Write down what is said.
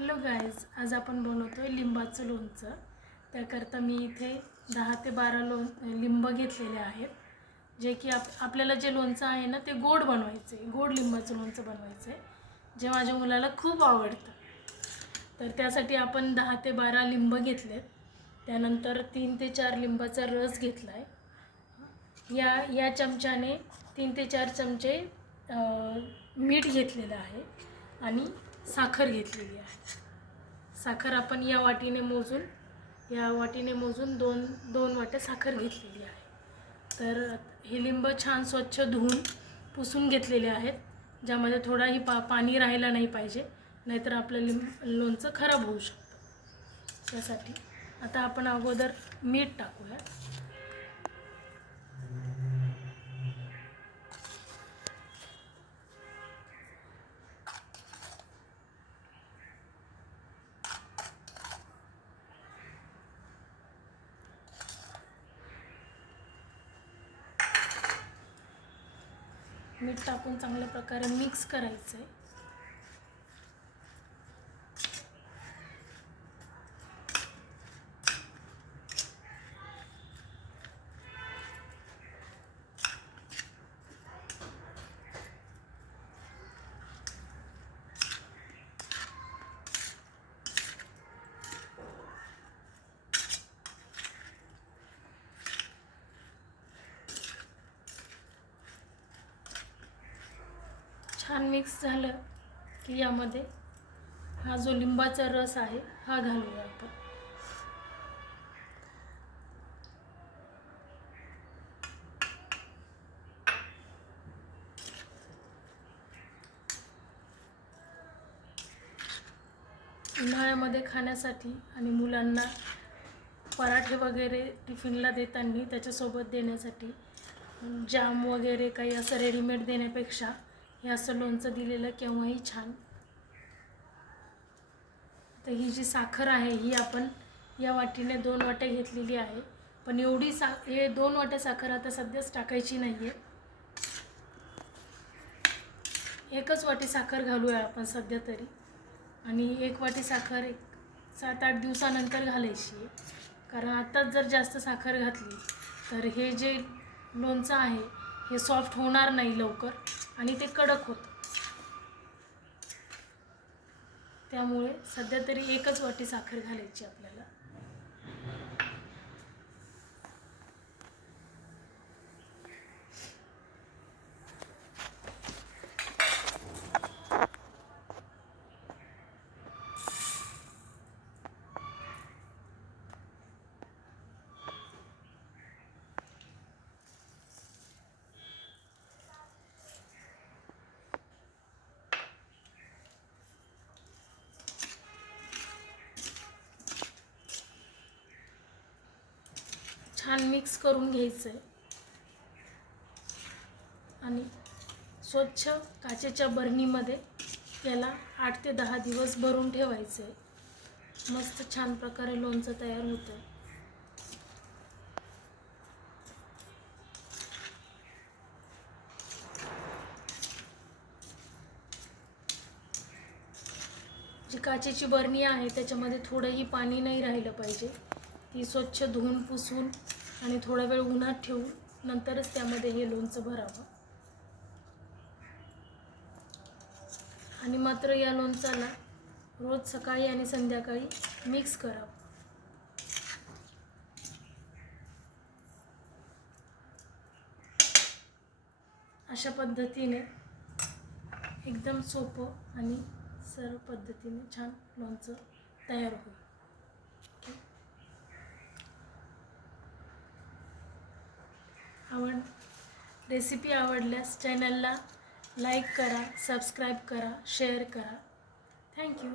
Hello guys, आज आपण बनवतोय लिंबाचं लोणचं। त्याकरता मी इथे 10 ते 12 लिंब घेतलेले आहेत, जे की आपल्याला जे लोणचं आहे ना ते गोड बनवायचं आहे, गोड लिंबाचं लोणचं बनवायचं आहे, जे माझ्या मुलाला खूप आवडतं। तर त्यासाठी आपण 10 ते 12 लिंब घेतलेत। त्यानंतर 3 ते 4 लिंबाचा रस घेतला आहे। या चमच्याने 3 ते 4 चमचे मीठ घेतलेलं आहे आणि साखर घेतलेली आहे। साखर आपण या वाटीने मोजून दोन वाट्या साखर घेतलेली आहे। तर हे लिंब छान स्वच्छ धुवून पुसून घेतलेले आहेत, ज्यामध्ये थोडाही पाणी राहायला नाही पाहिजे, नाहीतर आपलं लोणचं खराब होऊ शकतं। त्यासाठी आता आपण अगोदर मीठ टाकूया। मीठ टाकून चांगल्या प्रकारे मिक्स करायचं आहे। छान मिक्स झालं की यामध्ये हा जो लिंबाचा रस आहे हा घालूया आपण। उन्हाळ्यामध्ये खाण्यासाठी आणि मुलांना पराठे वगैरे टिफिनला देताना त्याच्यासोबत देण्यासाठी जाम वगैरे काही असं रेडीमेड देण्यापेक्षा हे असं लोणचं दिलेलं केव्हाही छान। तर ही जी साखर आहे ही आपण या वाटीने 2 वाट्या घेतलेली आहे, पण हे 2 वाट्या साखर आता सध्याच टाकायची नाही आहे। एकच वाटी साखर घालूया आपण सध्या तरी, आणि 1 वाटी साखर 7-8 दिवसानंतर घालायची आहे, कारण आत्ताच जर जास्त साखर घातली तर हे जे लोणचं आहे हे सॉफ्ट होणार नाही लवकर आणि ते कडक होतं। त्यामुळे सध्या तरी एकच वाटी साखर घालायची आपल्याला। छान मिक्स करून घ्यायचं आहे आणि स्वच्छ काचेच्या बरणीमध्ये याला 8 ते 10 दिवस भरून ठेवायचं आहे। मस्त छान प्रकारे लोणचं तयार होतं। जी काचेची बरणी आहे त्याच्यामध्ये थोडंही पाणी नाही राहिलं पाहिजे। ती स्वच्छ धुवून पुसून आणि थोडा वेळ उन्हात ठेवून नंतरच त्यामध्ये हे लोणचं भरावं। आणि मात्र या लोणचाला रोज सकाळी आणि संध्याकाळी मिक्स करावं। अशा पद्धतीने एकदम सोपं आणि सरळ पद्धतीने छान लोणचं तयार होईल। रेसिपी आवडल्यास चॅनलला लाईक करा, सबस्क्राईब करा, शेअर करा। थँक्यू।